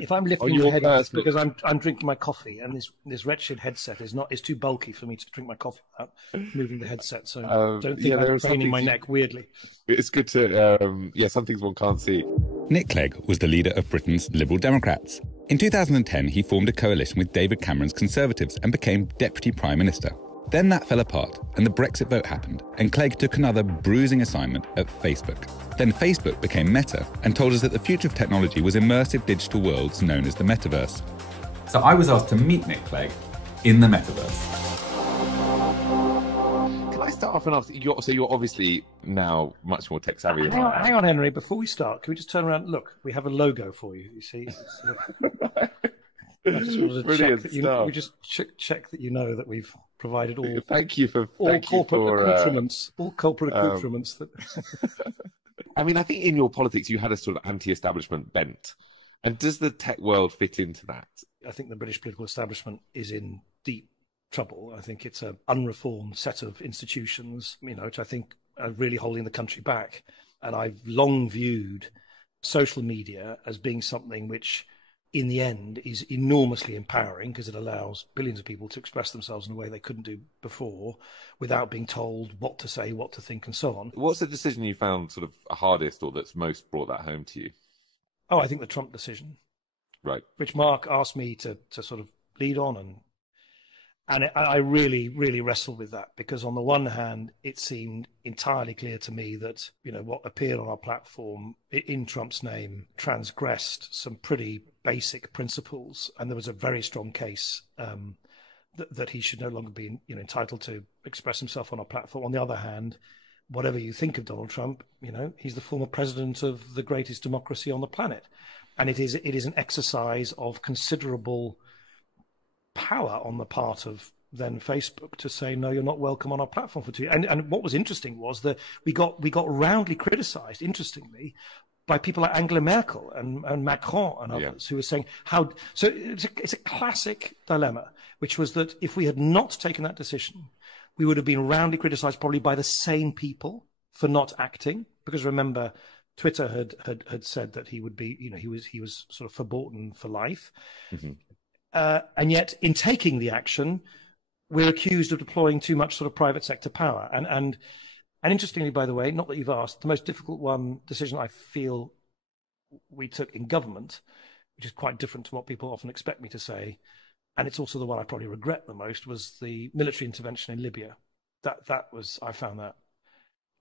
If I'm lifting my head up, it's because I'm drinking my coffee, and this wretched headset is too bulky for me to drink my coffee without moving the headset. So don't think I'm craning my neck weirdly. It's good to some things one can't see. Nick Clegg was the leader of Britain's Liberal Democrats. In 2010, he formed a coalition with David Cameron's Conservatives and became Deputy Prime Minister. Then that fell apart, and the Brexit vote happened, and Clegg took another bruising assignment at Facebook. Then Facebook became Meta and told us that the future of technology was immersive digital worlds known as the metaverse. So I was asked to meet Nick Clegg in the metaverse. Can I start off and ask, you're obviously now much more tech savvy than I am. Hang on, Henry, before we start, can we just turn around? Look, we have a logo for you, you see. I just wanted to check that we just check that you know that we've provided all. Thank you for all corporate accoutrements. All corporate accoutrements that. I mean, I think in your politics you had a sort of anti-establishment bent, and does the tech world fit into that? I think the British political establishment is in deep trouble. I think it's an unreformed set of institutions, which I think are really holding the country back. And I've long viewed social media as being something which, in the end, is enormously empowering because it allows billions of people to express themselves in a way they couldn't do before without being told what to say, what to think, and so on. What's the decision you found sort of hardest or that's most brought that home to you? Oh, I think the Trump decision. Right. Which Mark asked me to sort of lead on. And I really, really wrestled with that because on the one hand, it seemed entirely clear to me that, what appeared on our platform in Trump's name transgressed some pretty basic principles. And there was a very strong case that he should no longer be entitled to express himself on our platform. On the other hand, whatever you think of Donald Trump, he's the former president of the greatest democracy on the planet. And it is an exercise of considerable power on the part of then Facebook to say, no, you're not welcome on our platform for 2 years. And what was interesting was that we got roundly criticized, interestingly, by people like Angela Merkel and Macron and others who were saying how. So it's a classic dilemma, which was that if we had not taken that decision, we would have been roundly criticized probably by the same people for not acting. Because remember, Twitter had said that he would be, he was sort of verboten for life. Mm-hmm. And yet, in taking the action, we're accused of deploying too much sort of private sector power. And interestingly, by the way, not that you've asked, the most difficult decision I feel we took in government, which is quite different to what people often expect me to say, and it's also the one I probably regret the most, was the military intervention in Libya. I found that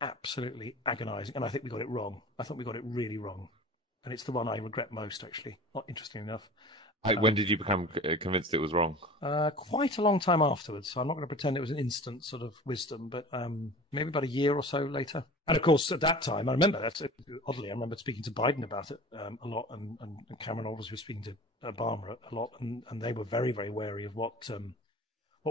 absolutely agonizing, and I think we got it wrong. I thought we got it really wrong, and it's the one I regret most, actually. Not interesting enough. When did you become convinced it was wrong? Quite a long time afterwards. So I'm not going to pretend it was an instant sort of wisdom, but maybe about a year or so later. And of course, at that time, I remember oddly, I remember speaking to Biden about it a lot, and Cameron obviously was speaking to Obama a lot, and they were very, very wary of what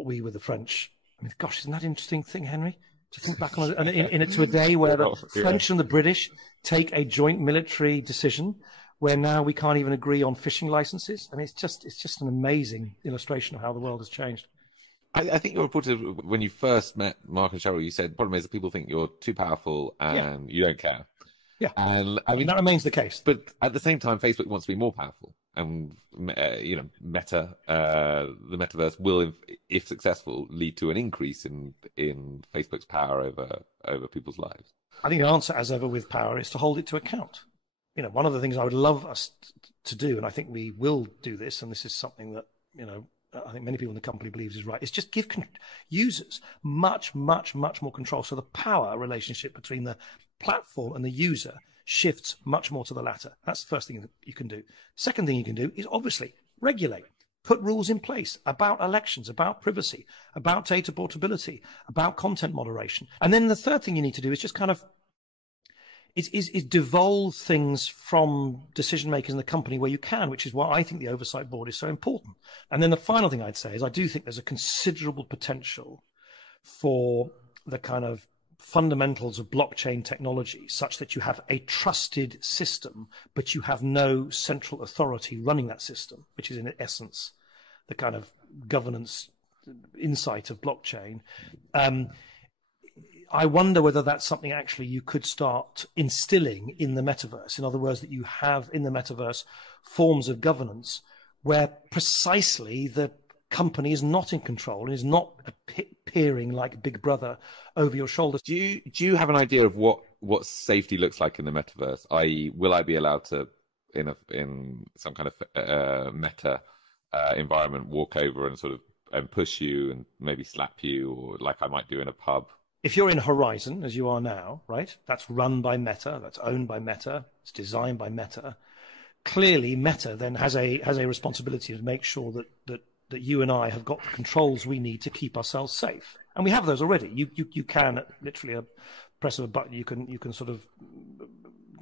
we with the French. I mean, gosh, isn't that an interesting thing, Henry? To think back on it to a day where the French and the British take a joint military decision, where now we can't even agree on fishing licenses. I mean, it's just an amazing illustration of how the world has changed. I think you reported when you first met Mark and Cheryl, you said the problem is that people think you're too powerful and you don't care. Yeah, and I mean that remains the case. But at the same time, Facebook wants to be more powerful, and Meta, the metaverse will, if successful, lead to an increase in Facebook's power over people's lives. I think the answer, as ever with power, is to hold it to account. One of the things I would love us to do, and I think we will do this, and this is something that, I think many people in the company believes is right, is just give users much, much, much more control. So the power relationship between the platform and the user shifts much more to the latter. That's the first thing that you can do. Second thing you can do is obviously regulate. Put rules in place about elections, about privacy, about data portability, about content moderation. And then the third thing you need to do is just kind of is devolve things from decision makers in the company where you can, which is why I think the oversight board is so important. And then the final thing I'd say is I do think there's a considerable potential for the kind of fundamentals of blockchain technology such that you have a trusted system, but you have no central authority running that system, which is in essence the kind of governance insight of blockchain. I wonder whether that's something actually you could start instilling in the metaverse. In other words, that you have in the metaverse forms of governance where precisely the company is not in control and is not peering like Big Brother over your shoulders. Do you have an idea of what safety looks like in the metaverse? I.e., will I be allowed to, in some kind of meta environment, walk over and sort of and push you and maybe slap you, or like I might do in a pub? If you're in Horizon, as you are now, right, that's run by Meta, that's owned by Meta, it's designed by Meta. Clearly, Meta then has a responsibility to make sure that you and I have got the controls we need to keep ourselves safe, and we have those already. You can literally a press of a button, you can sort of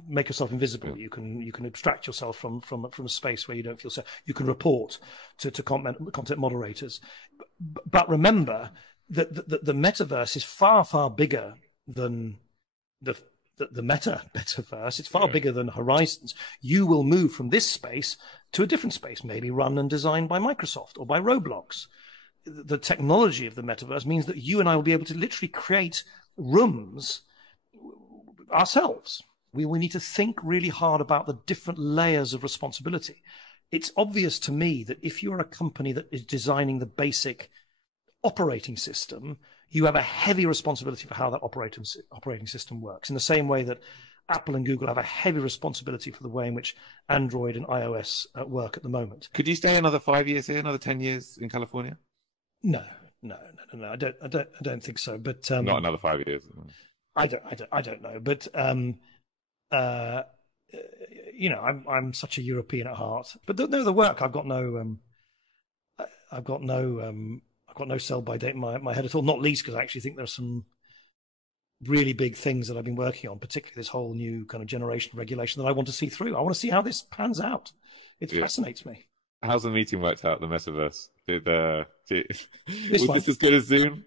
make yourself invisible. You can abstract yourself from a space where you don't feel safe. You can report to content moderators, but remember that the metaverse is far bigger than the metaverse. It's far bigger than Horizons. You will move from this space to a different space, maybe run and designed by Microsoft or by Roblox. The technology of the metaverse means that you and I will be able to literally create rooms ourselves. We will need to think really hard about the different layers of responsibility. It's obvious to me that if you're a company that is designing the basic operating system, you have a heavy responsibility for how that operating system works, in the same way that Apple and Google have a heavy responsibility for the way in which Android and iOS work at the moment. Could you stay another 5 years here, another 10 years in California? No. I don't think so. But not another 5 years. I don't know. But I'm such a European at heart. But the work, I've got no sell-by date in my head at all, not least because I actually think there's some really big things that I've been working on, particularly this whole new kind of generation of regulation that I want to see through. I want to see how this pans out. It fascinates me. How's the meeting worked out, the metaverse? Was this as good as Zoom?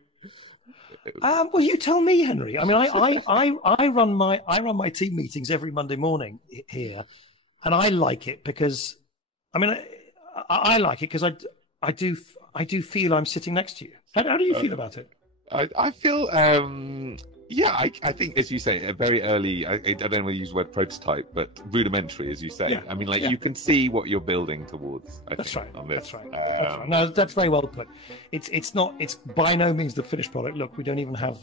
Well, you tell me, Henry. I mean, I run my team meetings every Monday morning here, and I like it because, I like it because I do feel I'm sitting next to you. How do you feel about it? I feel, I think, as you say, a very early, I don't want to use the word prototype, but rudimentary, as you say. Yeah. I mean, you can see what you're building towards. That's right. That's right. No, that's very well put. It's by no means the finished product. Look, we don't even have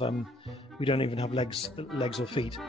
legs or feet.